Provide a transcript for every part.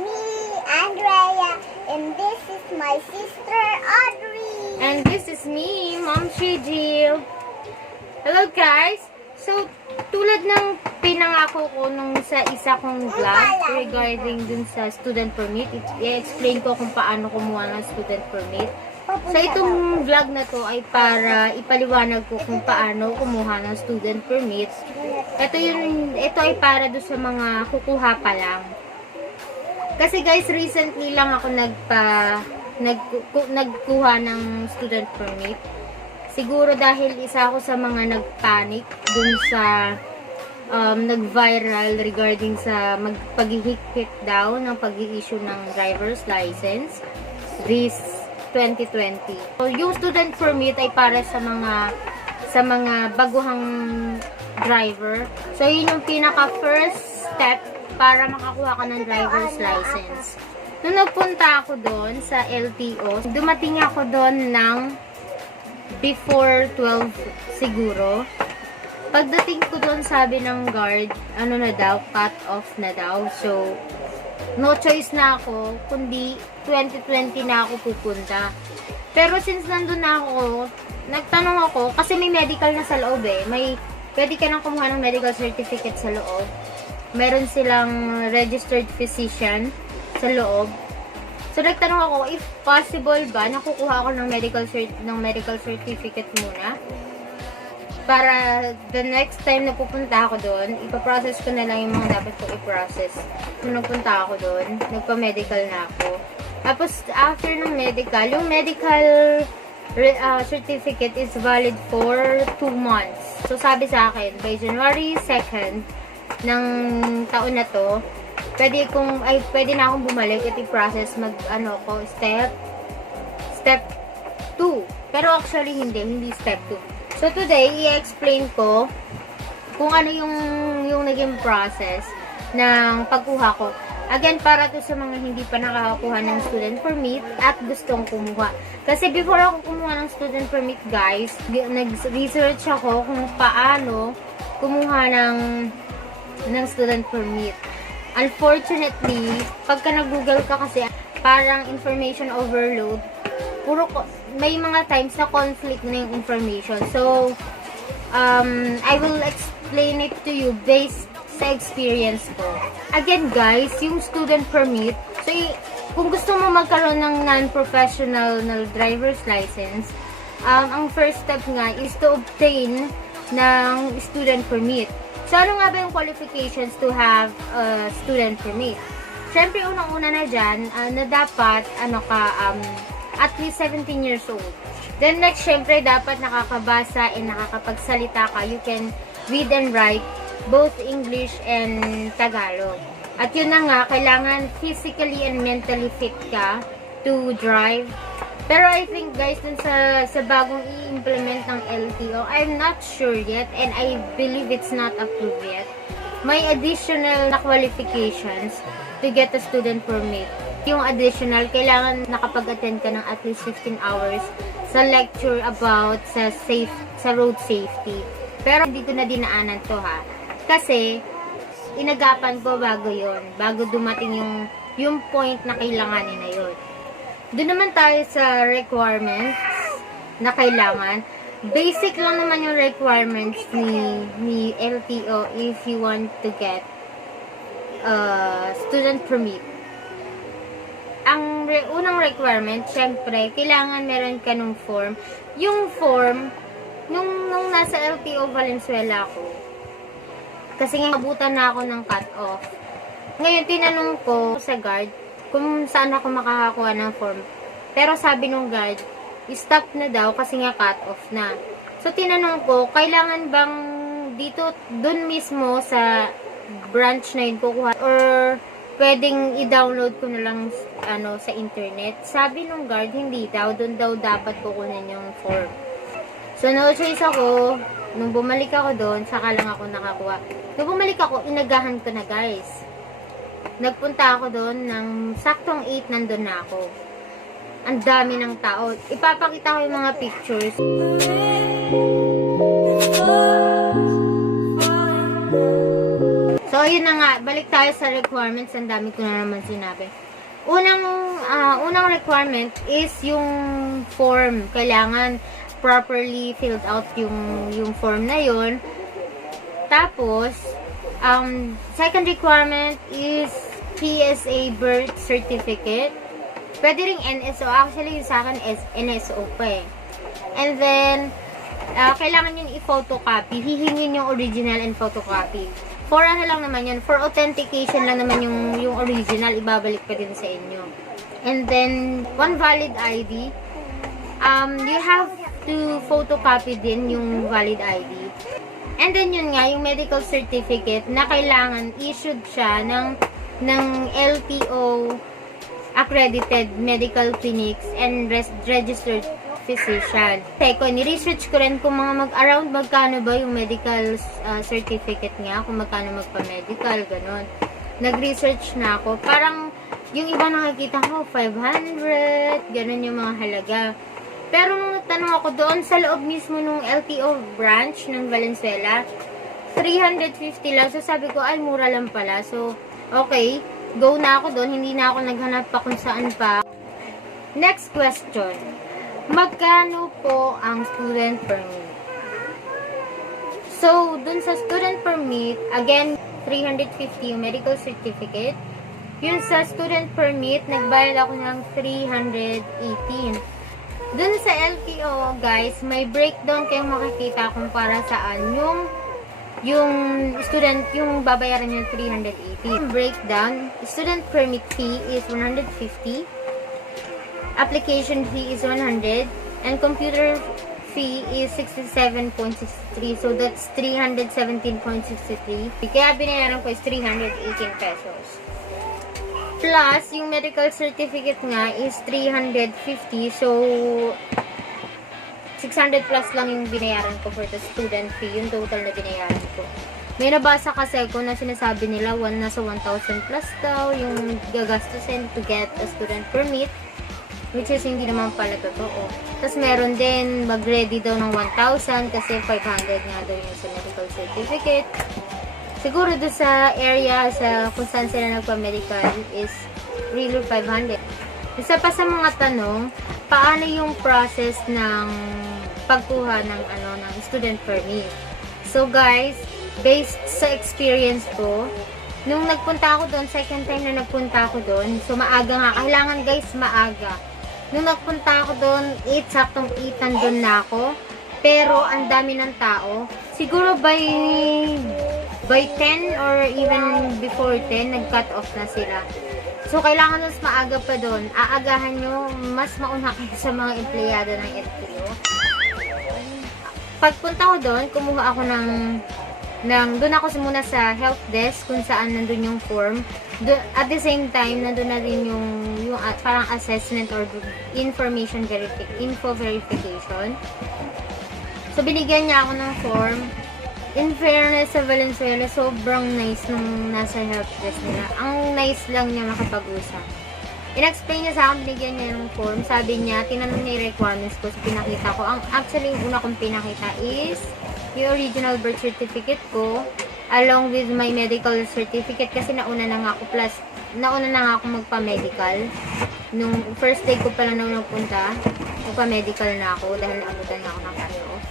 me, Andrea, and this is my sister, Audrey. And this is me, Mom Jill. Hello guys! So, tulad ng pinangako ko nung sa isa kong vlog regarding dun sa student permit, i-explain ko kung paano kumuha ng student permit. So, itong vlog na to ay para ipaliwanag ko kung paano kumuha ng student permit. Ito ay para doon sa mga kukuha pa lang. Kasi guys, recently lang ako nagkuha ng student permit. Siguro dahil isa ako sa mga nagpanic dun sa nag-viral regarding sa pag-hikit daw ng pag-i-issue ng driver's license this 2020. So, yung student permit ay para sa mga baguhang driver. So, yun yung pinaka-first step para makakuha ka ng driver's license. Nung nagpunta ako doon sa LTO, dumating ako doon ng before 12 siguro. Pagdating ko doon, sabi ng guard, ano na daw, cut off na daw. So, no choice na ako, kundi 2020 na ako pupunta. Pero since nandun na ako, nagtanong ako, kasi may medical na sa loob eh. Pwede ka nang kumuha ng medical certificate sa loob. Meron silang registered physician sa loob. So, nagtanong ako, if possible ba, nakukuha ako ng medical certificate muna. Para the next time na pupunta ako doon, ipaprocess ko na lang yung mga dapat ko i-process. Nung nagpunta ako doon, nagpa-medical na ako. Tapos, after ng medical, yung medical certificate is valid for 2 months. So, sabi sa akin, by January 2nd ng taon na to, pwede na akong bumalik at i-process step 2. Pero actually, hindi step 2. So, today, i-explain ko kung ano yung naging process ng pagkuha ko. Again, para to sa mga hindi pa nakakakuha ng student permit at gustong kumuha. Kasi before ako kumuha ng student permit, guys, nag-research ako kung paano kumuha ng student permit. Unfortunately, pagka nag-google ka kasi, parang information overload, may mga times na conflict na yung information. So, I will explain it to you based sa experience ko. Again guys, yung student permit, so kung gusto mo magkaroon ng non-professional na driver's license, ang first step nga is to obtain ng student permit. So, ano nga ba yung qualifications to have a student permit? Siyempre, unang-una na dyan, na dapat, at least 17 years old. Then next, syempre, dapat nakakabasa and nakakapagsalita ka. You can read and write both English and Tagalog. At yun na nga, kailangan physically and mentally fit ka to drive. Pero I think guys, dun sa bagong i-implement ng LTO, I'm not sure yet and I believe it's not approved yet. May additional na qualifications to get a student permit. Yung additional, kailangan nakapag-attend ka ng at least 15 hours sa lecture about sa road safety. Pero hindi ko na dinaanan to ha. Kasi, inagapan ko bago dumating yung point na kailanganin na yun. Doon naman tayo sa requirements na kailangan. Basic lang naman yung requirements ni LTO if you want to get student permit. Ang unang requirement, syempre, kailangan meron ka ng form. Yung form, nung nasa LTO Valenzuela ako, kasi nga abutan na ako ng cut-off. Ngayon, tinanong ko sa guard kung saan ako makakakuha ng form. Pero sabi nung guard, stop na daw kasi nga cut-off na. So, tinanong ko, kailangan bang dito, dun mismo sa branch na yun kukuha? Or pwedeng i-download ko na lang sa internet. Sabi nung guard, hindi daw. Doon daw dapat kukunin yung form. So, no choice ako. Nung bumalik ako doon, saka lang ako nakakuha. Nung bumalik ako, inagahan ko na guys. Nagpunta ako doon ng saktong 8, nandun na ako. Ang dami ng tao. Ipapakita ko yung mga pictures. So, So, yun na nga. Balik tayo sa requirements. Ang dami ko na naman sinabi. Unang requirement is yung form. Kailangan properly filled out yung form na yun. Tapos, second requirement is PSA birth certificate. Pwede ring NSO. Actually, yung sa akin is NSO pa eh. And then, kailangan yung i-photocopy. Hihingin yung original and photocopy. For ano lang naman yun, for authentication lang naman yung original, ibabalik pa din sa inyo. And then, one valid ID. You have to photocopy din yung valid ID. And then yun nga, yung medical certificate na kailangan issued siya ng LTO accredited medical clinics and registered physician. Teko, ni-research ko rin kung around magkano ba yung medical certificate nga, kung magkano magpa-medical, ganun. Nag-research na ako. Parang yung iba nakikita ko, 500, ganun yung mga halaga. Pero nung nagtanong ako doon sa loob mismo nung LTO branch ng Valenzuela, 350 lang. So sabi ko, ay mura lang pala. So, okay. Go na ako doon. Hindi na ako naghanap pa kung saan pa. Next question. Magkano po ang student permit? So, dun sa student permit, again, 350 yung medical certificate. Yun sa student permit, nagbayad ako ng 318. Dun sa LTO, guys, may breakdown kayong makikita kung para saan yung student, yung babayaran nyo 380. Breakdown, student permit fee is 150, application fee is 100, and computer fee is 67.63. So, that's 317.63. Kaya binayaran ko is 318 pesos. Plus, yung medical certificate nga is 350. So, 600 plus lang yung binayaran ko for the student fee. Yung total na binayaran ko. May nabasa kasi ko na sinasabi nila nasa 1,000 plus daw yung gagastusin to get a student permit. Which is hindi naman pala totoo. Tapos meron din mag-ready daw ng 1,000 kasi 500 nga daw yung sa medical certificate. Siguro doon sa area kung saan sila nagpa-medical is really 500. Isa pa sa mga tanong, paano yung process ng pagkuha ng student permit? So guys, based sa experience ko, nung nagpunta ako doon, second time na nagpunta ako doon, so maaga nga, kailangan guys maaga. Nung nagpunta ako doon, 8, saktong 8 nandun na ako, pero ang dami ng tao. Siguro by 10 or even before 10, nag-cut off na sila. So, kailangan mas maaga pa doon. Aagahan nyo, mas mauna kayo sa mga empleyado ng LTO. Pagpunta ko doon, kumuha ako doon ako muna sa help desk kung saan nandun yung form. At the same time, nandun na rin yung parang assessment or info verification. So, binigyan niya ako ng form. In fairness sa Valenzuela, sobrang nice nung nasa help desk nila. Ang nice lang niya makapag-usap. In-explain niya sa akin, binigyan niya ng form. Sabi niya, tinanong niya yung requirements ko. So, pinakita ko. Actually, yung una kong pinakita is yung original birth certificate ko along with my medical certificate kasi nauna na nga ako magpa-medical. Nung first day ko pala nung nagpunta, magpa-medical na ako dahil naabutan na ako ng cut-off.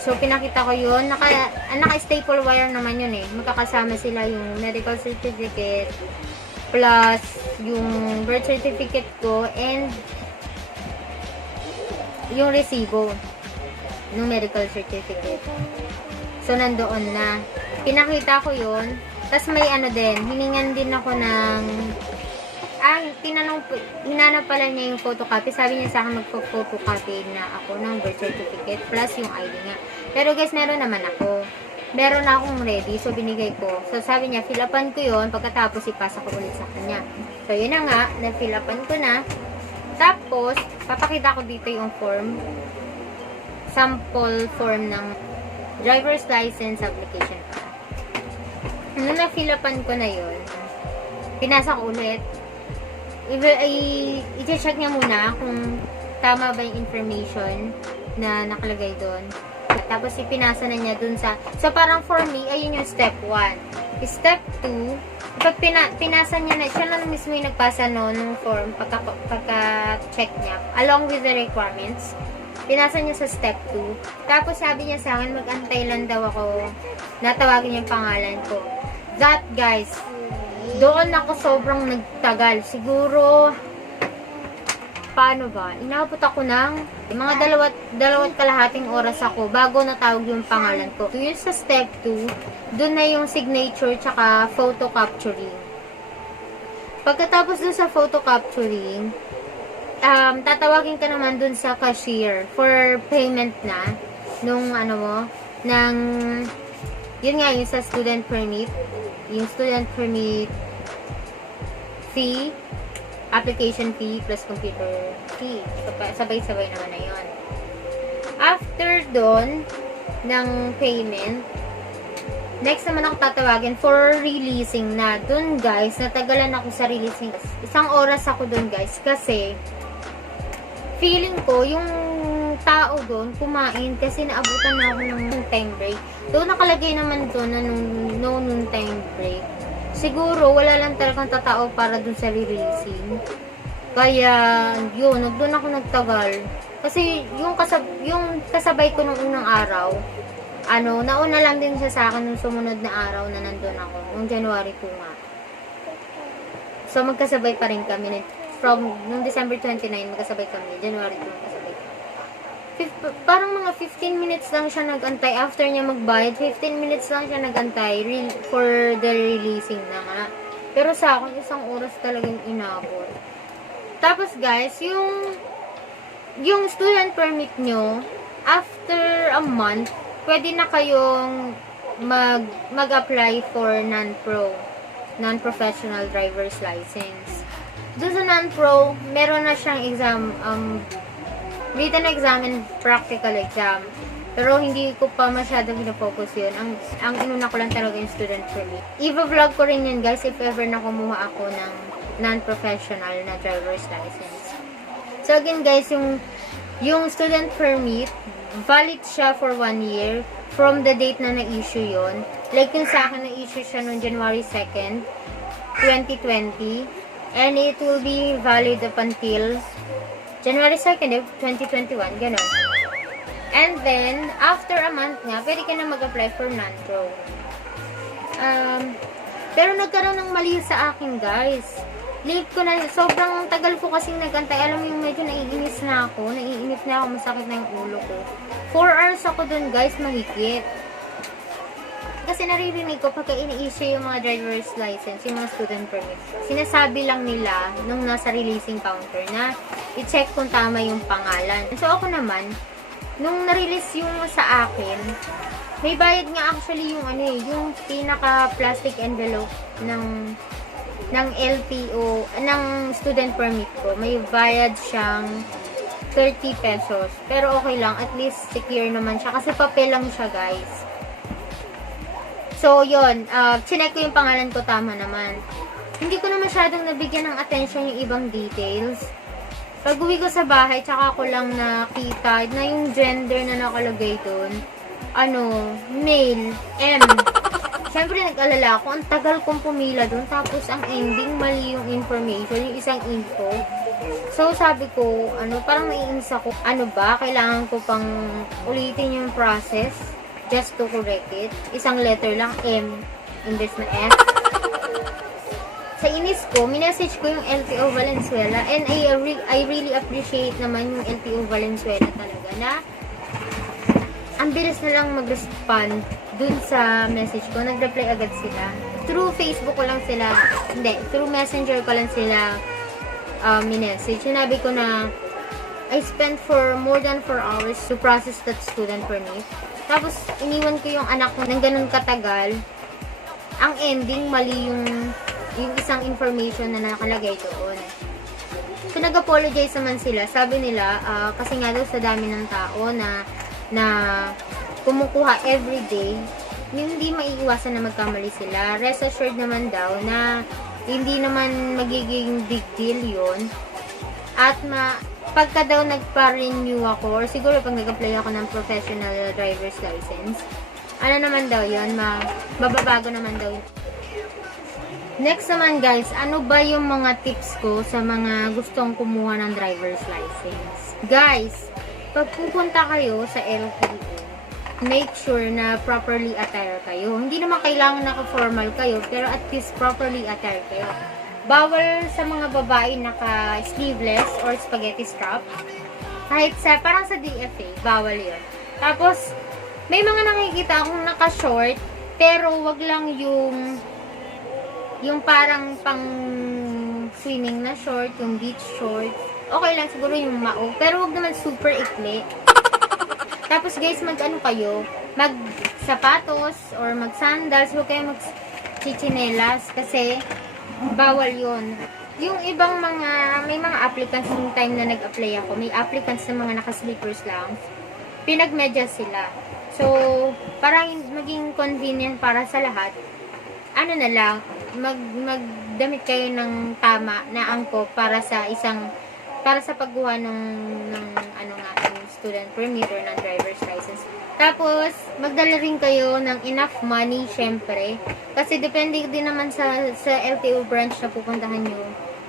So, pinakita ko yun. Naka-staple wire naman yun eh. Magkakasama sila yung medical certificate plus yung birth certificate ko and yung resibo ng medical certificate. So, nandoon na. Pinakita ko yun. Tapos may hiningan din ako ng hinanap pala niya yung photocopy. Sabi niya sa akin magpo-photocopy na ako ng birth certificate plus yung ID nga. Pero guys, meron naman ako. Meron na akong ready. So, binigay ko. So, sabi niya, fill upan ko yun. Pagkatapos, ipasa ko ulit sa kanya. So, yun na nga. Na-fill upan ko na. Tapos, papakita ko dito yung form. Sample form ng driver's license application pa. Nung na-fill upan ko na yun, pinasa ko ulit. I-check niya muna kung tama ba yung information na nakalagay doon. Tapos ipinasa na niya dun sa... So parang for me, ayun yung step 1. Step 2, pag pinasa niya na, siya lang mismo yung nagpasa no, nung form, pagka-check niya, along with the requirements, pinasa niya sa step 2. Tapos sabi niya sa akin, mag-antay lang daw ako, natawagin yung pangalan ko. That, guys, doon ako sobrang nagtagal. Siguro, paano ba? Inabot ako ng mga dalawat kalahating oras ako bago natawag yung pangalan ko. So, yun sa step 2, doon na yung signature tsaka photo capturing. Pagkatapos dun sa photo capturing, tatawagin ka naman dun sa cashier for payment na nung ano mo, ng yun nga, yung sa student permit, yung student permit fee, application fee plus computer fee. So, sabay-sabay naman na yun. After doon ng payment, next naman ako tatawagin for releasing na. Doon, guys, natagalan ako sa releasing. Isang oras ako doon, guys, kasi feeling ko yung tao doon kumain kasi naabutan na ako ng time break. Doon nakalagay naman doon na noon time break. Siguro wala lang talagang tatao para doon sa releasing. Kaya yun, doon ako nagtagal. Kasi yung kasabay ko nung unang araw, nauna lang din siya sa akin nung sumunod na araw na nandun ako, nung January 2 nga. So magkasabay pa rin kami nung December 29, magkasabay kami, January 2 magkasabay. Parang mga 15 minutes lang siya nag-antay after niya magbayad. 15 minutes lang siya nag-antay for the releasing na nga. Pero sa akin, isang oras talagang inabot. Tapos guys, yung student permit nyo, after a month, pwede na kayong mag-apply for non-professional driver's license. Doon sa non-pro, meron na siyang exam, written exam and practical exam. Pero hindi ko pa masyadong pinafocus yun. Ang inuna ko lang talaga yung student permit. I-vlog ko rin yun, guys, if ever na kumuha ako ng non-professional na driver's license. So again, guys, yung student permit, valid siya for 1 year from the date na na-issue yun. Like yung sa akin, na-issue siya noong January 2nd, 2020. And it will be valid up until January 2nd, 2021, gano'n. And then, after a month nga, pwede ka na mag-apply for non-pro. Pero nagkaroon ng mali sa akin, guys. Late ko na, sobrang tagal ko kasing nagantay. Alam mo yung medyo naiinis na ako, masakit na yung ulo ko. 4 hours ako dun, guys, mahigit. Kasi naririnig ko pagka ini-issue yung mga driver's license, yung mga student permits, sinasabi lang nila nung nasa releasing counter na i-check kung tama yung pangalan. So ako naman, nung na-release yung sa akin, may bayad nga actually yung yung pinaka-plastic envelope ng LTO, ng student permit ko. May bayad siyang 30 pesos. Pero okay lang, at least secure naman siya kasi papel lang siya, guys. So, yun. Chinek ko yung pangalan ko, tama naman. Hindi ko na masyadong nabigyan ng attention yung ibang details. Pag uwi ko sa bahay, tsaka ko lang nakita na yung gender na nakalagay doon. Male, M. Siyempre, nag-alala ako. Ang tagal kong pumila doon. Tapos, ang ending, mali yung information, yung isang info. So, sabi ko, parang naiinis ako. Kailangan ko pang ulitin yung process just to correct it. Isang letter lang, M, imbes na F. Sa inis ko, minessage ko yung LTO Valenzuela, and I really appreciate naman yung LTO Valenzuela talaga na ang bilis na lang mag-respond dun sa message ko. Nag-reply agad sila. Through Facebook ko lang sila, through Messenger ko lang sila minessage. Sinabi ko na I spent for more than 4 hours to process that student permit. Tapos, iniwan ko yung anak ko ng ganun katagal. Ang ending, mali yung isang information na nakalagay doon. So, nag-apologize naman sila. Sabi nila, kasi nga daw sa dami ng tao na kumukuha everyday, hindi maiiwasan na magkamali sila. Rest assured naman daw na hindi naman magiging big deal yun. At pagka daw nagpa-renew ako, or siguro pag nag-apply ako ng professional driver's license, ano naman daw yun, mababago naman daw yun. Next naman guys, ano ba yung mga tips ko sa mga gustong kumuha ng driver's license? Guys, pag pupunta kayo sa LTO, make sure na properly attire kayo. Hindi naman kailangan naka-formal kayo, pero at least properly attire kayo. Bawal sa mga babae naka-sleeveless or spaghetti strap. Kahit parang sa DFA, bawal yun. Tapos, may mga nakikita akong naka-short, pero wag lang yung parang pang swimming na short, yung beach short. Okay lang siguro yung mao, pero wag naman super ikli. Tapos guys, mag-ano kayo, mag-sapatos or mag-sandals, huwag kayo mag-chichinelas kasi bawal yun. Yung ibang may mga applicants yung time na nag-apply ako, may applicants na mga naka-slippers lang, pinagmedyas sila. So, parang maging convenient para sa lahat, ano na lang, magdamit kayo ng tama na angkop para sa pagkuha ng student permit or ng driver's license. Tapos, magdala rin kayo ng enough money, syempre. Kasi depende din naman sa LTO branch na pupuntahan nyo,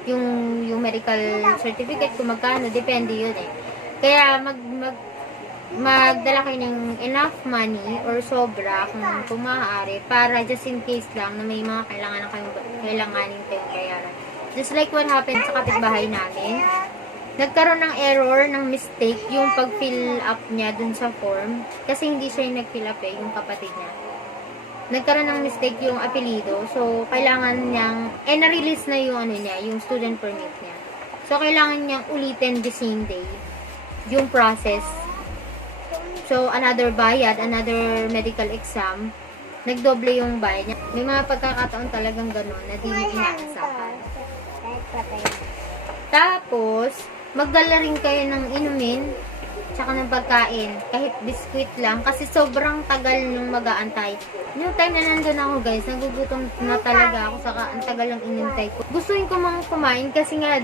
yung medical certificate, kung magkano, depende yun eh. Kaya, magdala kayo ng enough money or sobra kung maaari para just in case lang na may mga kailanganin kayong bayaran. Just like what happened sa kapitbahay namin. Nagkaroon ng error, ng mistake, yung pag-fill up niya dun sa form. Kasi hindi siya yung nag-fill up yung kapatid niya. Nagkaroon ng mistake yung apelido. So, kailangan niyang, na-release na yung yung student permit niya. So, kailangan niyang ulitin the same day yung process. So, another bayad, another medical exam, nagdoble yung bayad niya. May mga pagkakataon talagang gano'n na di inaasahan. Tapos, magdala rin kayo ng inumin, tsaka ng pagkain, kahit biskwit lang, kasi sobrang tagal nung mag-aantay. Yung time na nandun ako guys, nagugutom na talaga ako, saka ang tagal lang inintay ko. Gustuin ko mga kumain kasi nga,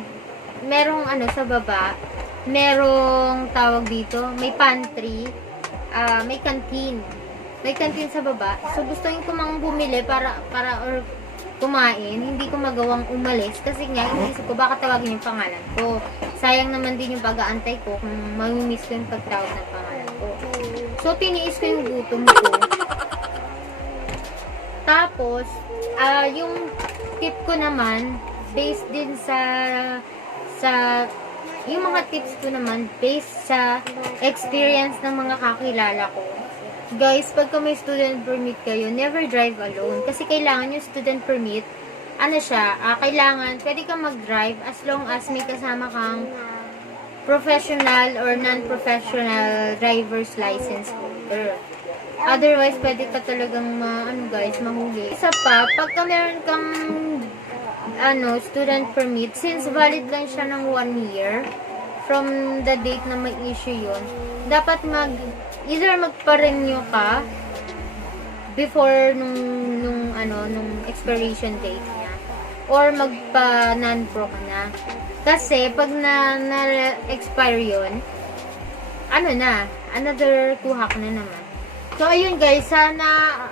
merong sa baba, merong tawag dito, may pantry, may canteen. May canteen sa baba. So, gustuin ko mga bumili para kumain, hindi ko magawang umalis kasi nga, inisip ko baka tawagin yung pangalan ko. Sayang naman din yung pag-aantay ko kung mamimiss ko yung pagtawag ng pangalan ko. So, tiniis ko yung gutom ko. Tapos, yung tip ko naman, based din yung mga tips ko naman, based sa experience ng mga kakilala ko. Guys, pagka may student permit kayo, never drive alone. Kasi kailangan yung student permit, kailangan, pwede kang mag-drive as long as may kasama kang professional or non-professional driver's license holder. Otherwise, pwede ka talagang mahuli. Isa pa, pagka meron kang student permit, since valid lang siya ng 1 year, from the date na may issue yun, dapat either magpa-renew ka before nung expiration date niya, or magpa-non-pro ka na. Kasi pag na-expire yun, another kuha ka na naman. So ayun guys, sana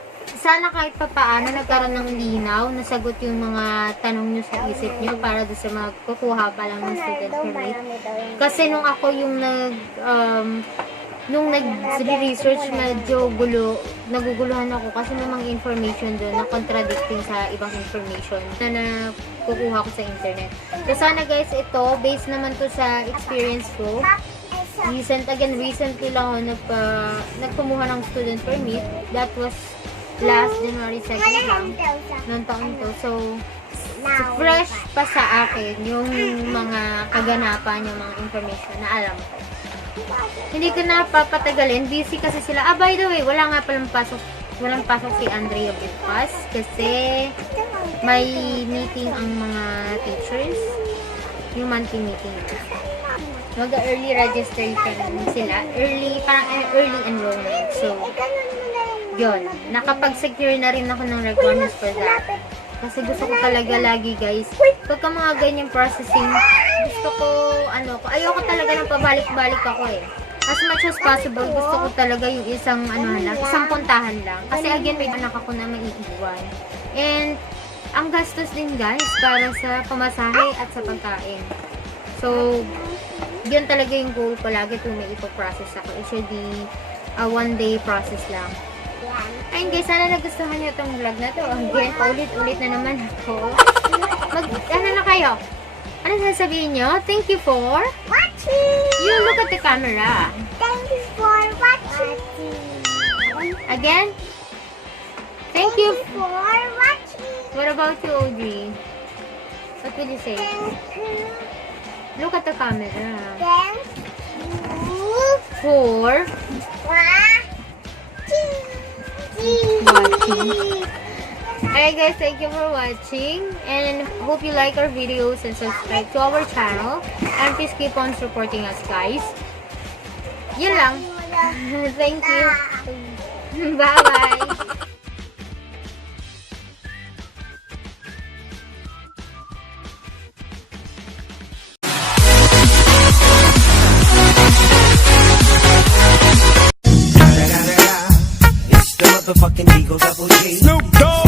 kahit papaano nagkaroon ng linaw, nasagot yung mga tanong nyo sa isip nyo para doon sa mga kukuha pa lang ng student permit. Kasi nung ako yung nung nag-research, medyo naguguluhan ako kasi may mga information doon na contradicting sa ibang information na kukuha ko sa internet. So sana guys, ito, based naman to sa experience ko. Recently lang ako nagkumuha ng student permit. That was last January 2nd lang, noong taon to. So, fresh pa sa akin yung mga kaganapan, yung mga information na alam ko. Hindi ko na papatagalin. Busy kasi sila. By the way, walang pasok si Andrea Bilpas kasi may meeting ang mga teachers. Yung monthly meeting. Mag-early registration sila. Parang early enrollment. So, yun. Nakapag-secure na rin ako ng requirements for that. Kasi gusto ko talaga lagi guys pagka mga ganyang processing, gusto ko, ayoko talaga ng pabalik-balik ako eh. As much as possible, gusto ko talaga yung isang, isang puntahan lang. Kasi again, may anak ako na maiiwan. And, ang gastos din guys, para sa pamasahe at sa pagkain. So, yun talaga yung goal ko lagi kung may ipoprocess ako. It should be a one-day process lang. Ayun guys, sana nagustuhan niyo itong vlog na to. Again, paulit-ulit na naman ako. Ano na kayo? Ano sasabihin niyo? Thank you for Watching! you look at the camera. Thank you for watching. Again? Thank you. for watching. What about you, Audrey? What will you say? Thank you. Look at the camera. Thank you For watching. Alright guys, thank you for watching. And hope you like our videos and subscribe to our channel. And please keep on supporting us guys. Yun lang. Thank you. Bye-bye. It's the motherfucking Eagle Double G. Snoop Dogg.